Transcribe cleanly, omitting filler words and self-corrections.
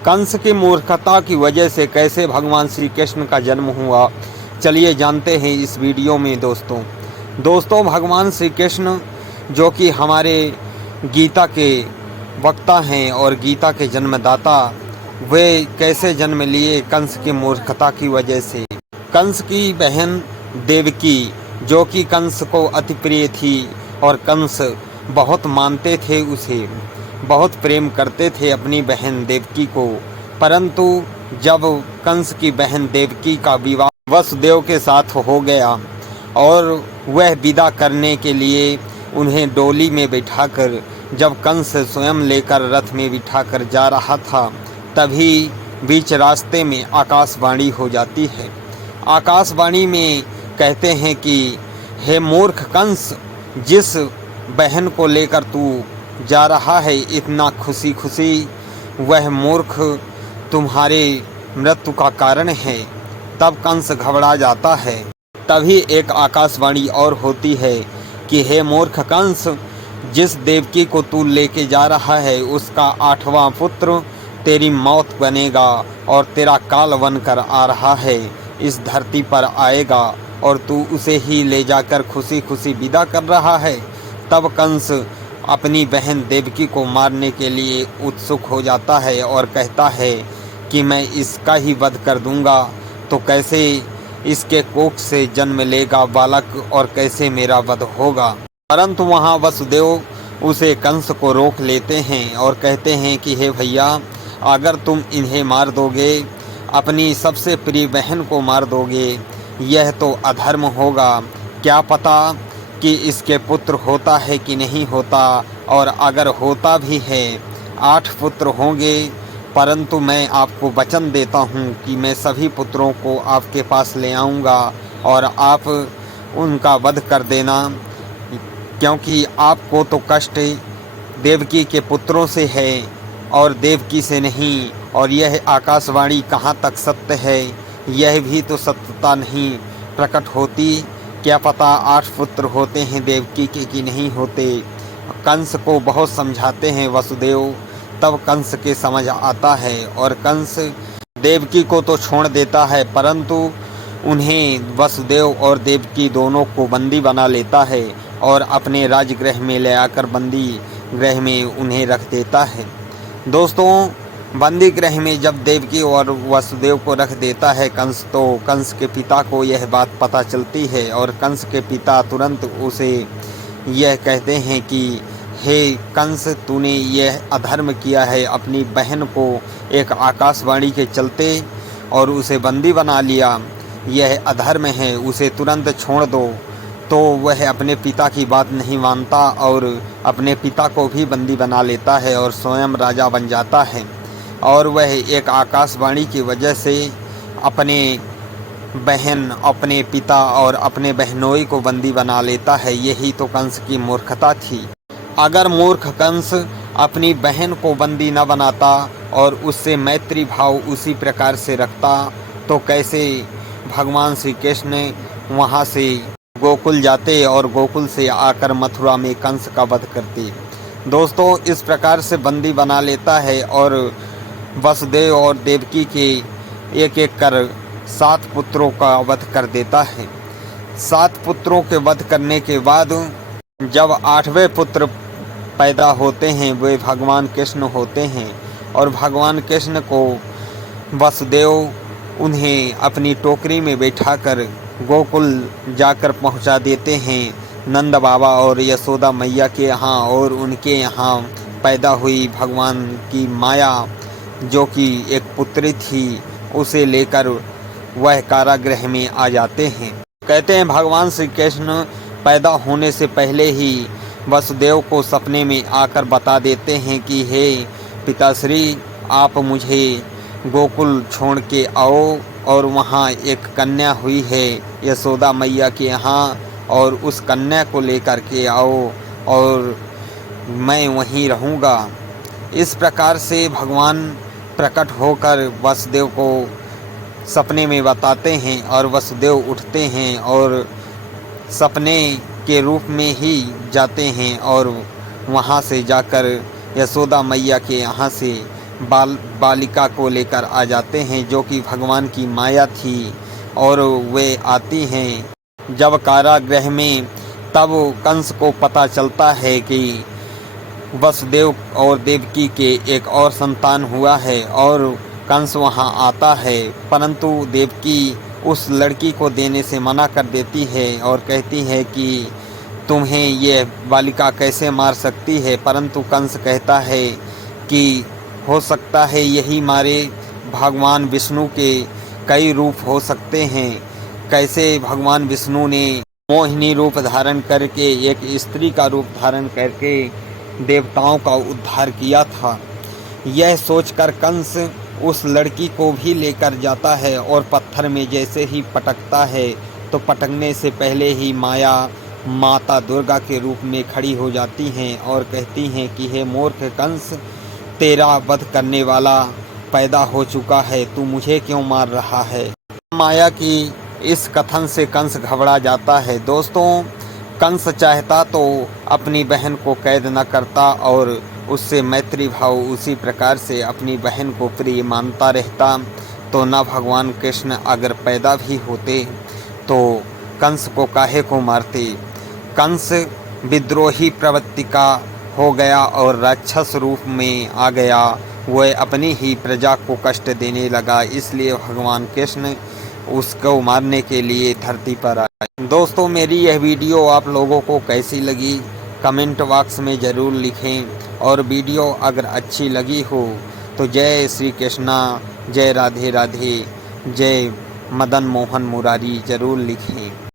कंस की मूर्खता की वजह से कैसे भगवान श्री कृष्ण का जन्म हुआ, चलिए जानते हैं इस वीडियो में दोस्तों भगवान श्री कृष्ण जो कि हमारे गीता के वक्ता हैं और गीता के जन्मदाता, वे कैसे जन्म लिए कंस की मूर्खता की वजह से। कंस की बहन देवकी जो कि कंस को अति प्रिय थी और कंस बहुत मानते थे, उसे बहुत प्रेम करते थे अपनी बहन देवकी को। परंतु जब कंस की बहन देवकी का विवाह वसुदेव के साथ हो गया और वह विदा करने के लिए उन्हें डोली में बिठाकर जब कंस स्वयं लेकर रथ में बिठाकर जा रहा था, तभी बीच रास्ते में आकाशवाणी हो जाती है। आकाशवाणी में कहते हैं कि हे मूर्ख कंस, जिस बहन को लेकर तू जा रहा है इतना खुशी खुशी, वह मूर्ख तुम्हारे मृत्यु का कारण है। तब कंस घबरा जाता है। तभी एक आकाशवाणी और होती है कि हे मूर्ख कंस, जिस देवकी को तू लेके जा रहा है उसका 8वां पुत्र तेरी मौत बनेगा और तेरा काल बनकर आ रहा है, इस धरती पर आएगा और तू उसे ही ले जाकर खुशी खुशी विदा कर रहा है। तब कंस अपनी बहन देवकी को मारने के लिए उत्सुक हो जाता है और कहता है कि मैं इसका ही वध कर दूंगा, तो कैसे इसके कोख से जन्म लेगा बालक और कैसे मेरा वध होगा। परंतु वहाँ वसुदेव उसे कंस को रोक लेते हैं और कहते हैं कि हे भैया, अगर तुम इन्हें मार दोगे, अपनी सबसे प्रिय बहन को मार दोगे, यह तो अधर्म होगा। क्या पता कि इसके पुत्र होता है कि नहीं होता, और अगर होता भी है 8 पुत्र होंगे, परंतु मैं आपको वचन देता हूँ कि मैं सभी पुत्रों को आपके पास ले आऊँगा और आप उनका वध कर देना, क्योंकि आपको तो कष्ट देवकी के पुत्रों से है और देवकी से नहीं। और यह आकाशवाणी कहाँ तक सत्य है, यह भी तो सत्यता नहीं प्रकट होती। क्या पता 8 पुत्र होते हैं देवकी के कि नहीं होते। कंस को बहुत समझाते हैं वसुदेव, तब कंस के समझ आता है और कंस देवकी को तो छोड़ देता है, परंतु उन्हें वसुदेव और देवकी दोनों को बंदी बना लेता है और अपने राजगृह में ले आकर बंदी गृह में उन्हें रख देता है। दोस्तों, बंदी गृह में जब देवकी और वसुदेव को रख देता है कंस, तो कंस के पिता को यह बात पता चलती है और कंस के पिता तुरंत उसे यह कहते हैं कि हे कंस, तूने यह अधर्म किया है, अपनी बहन को एक आकाशवाणी के चलते और उसे बंदी बना लिया, यह अधर्म है, उसे तुरंत छोड़ दो। तो वह अपने पिता की बात नहीं मानता और अपने पिता को भी बंदी बना लेता है और स्वयं राजा बन जाता है। और वह एक आकाशवाणी की वजह से अपने बहन, अपने पिता और अपने बहनोई को बंदी बना लेता है। यही तो कंस की मूर्खता थी। अगर मूर्ख कंस अपनी बहन को बंदी न बनाता और उससे मैत्री भाव उसी प्रकार से रखता, तो कैसे भगवान श्री कृष्ण वहाँ से गोकुल जाते और गोकुल से आकर मथुरा में कंस का वध करते। दोस्तों, इस प्रकार से बंदी बना लेता है और वसुदेव और देवकी के एक एक कर 7 पुत्रों का वध कर देता है। 7 पुत्रों के वध करने के बाद जब 8वें पुत्र पैदा होते हैं, वे भगवान कृष्ण होते हैं और भगवान कृष्ण को वसुदेव उन्हें अपनी टोकरी में बैठाकर गोकुल जाकर पहुंचा देते हैं नंद बाबा और यशोदा मैया के यहाँ, और उनके यहाँ पैदा हुई भगवान की माया जो कि एक पुत्री थी, उसे लेकर वह कारागृह में आ जाते हैं। कहते हैं भगवान श्री कृष्ण पैदा होने से पहले ही वसुदेव को सपने में आकर बता देते हैं कि हे पिताश्री, आप मुझे गोकुल छोड़ के आओ और वहाँ एक कन्या हुई है यशोदा मैया के यहाँ, और उस कन्या को लेकर के आओ और मैं वहीं रहूँगा। इस प्रकार से भगवान प्रकट होकर वसुदेव को सपने में बताते हैं और वसुदेव उठते हैं और सपने के रूप में ही जाते हैं और वहाँ से जाकर यशोदा मैया के यहाँ से बालिका को लेकर आ जाते हैं, जो कि भगवान की माया थी, और वे आती हैं जब कारागृह में। तब कंस को पता चलता है कि वसुदेव और देवकी के एक और संतान हुआ है, और कंस वहां आता है, परंतु देवकी उस लड़की को देने से मना कर देती है और कहती है कि तुम्हें ये बालिका कैसे मार सकती है। परंतु कंस कहता है कि हो सकता है यही मारे। भगवान विष्णु के कई रूप हो सकते हैं। कैसे भगवान विष्णु ने मोहिनी रूप धारण करके, एक स्त्री का रूप धारण करके देवताओं का उद्धार किया था। यह सोचकर कंस उस लड़की को भी लेकर जाता है और पत्थर में जैसे ही पटकता है तो पटकने से पहले ही माया माता दुर्गा के रूप में खड़ी हो जाती हैं और कहती हैं कि हे मूर्ख कंस, तेरा वध करने वाला पैदा हो चुका है, तू मुझे क्यों मार रहा है। माया की इस कथन से कंस घबरा जाता है। दोस्तों, कंस चाहता तो अपनी बहन को कैद न करता और उससे मैत्री भाव उसी प्रकार से अपनी बहन को प्रिय मानता रहता, तो न भगवान कृष्ण अगर पैदा भी होते तो कंस को काहे को मारते। कंस विद्रोही प्रवृत्ति का हो गया और राक्षस रूप में आ गया। वह अपनी ही प्रजा को कष्ट देने लगा, इसलिए भगवान कृष्ण उसको मारने के लिए धरती पर आए। दोस्तों, मेरी यह वीडियो आप लोगों को कैसी लगी कमेंट बॉक्स में ज़रूर लिखें, और वीडियो अगर अच्छी लगी हो तो जय श्री कृष्णा, जय राधे राधे, जय मदन मोहन मुरारी ज़रूर लिखें।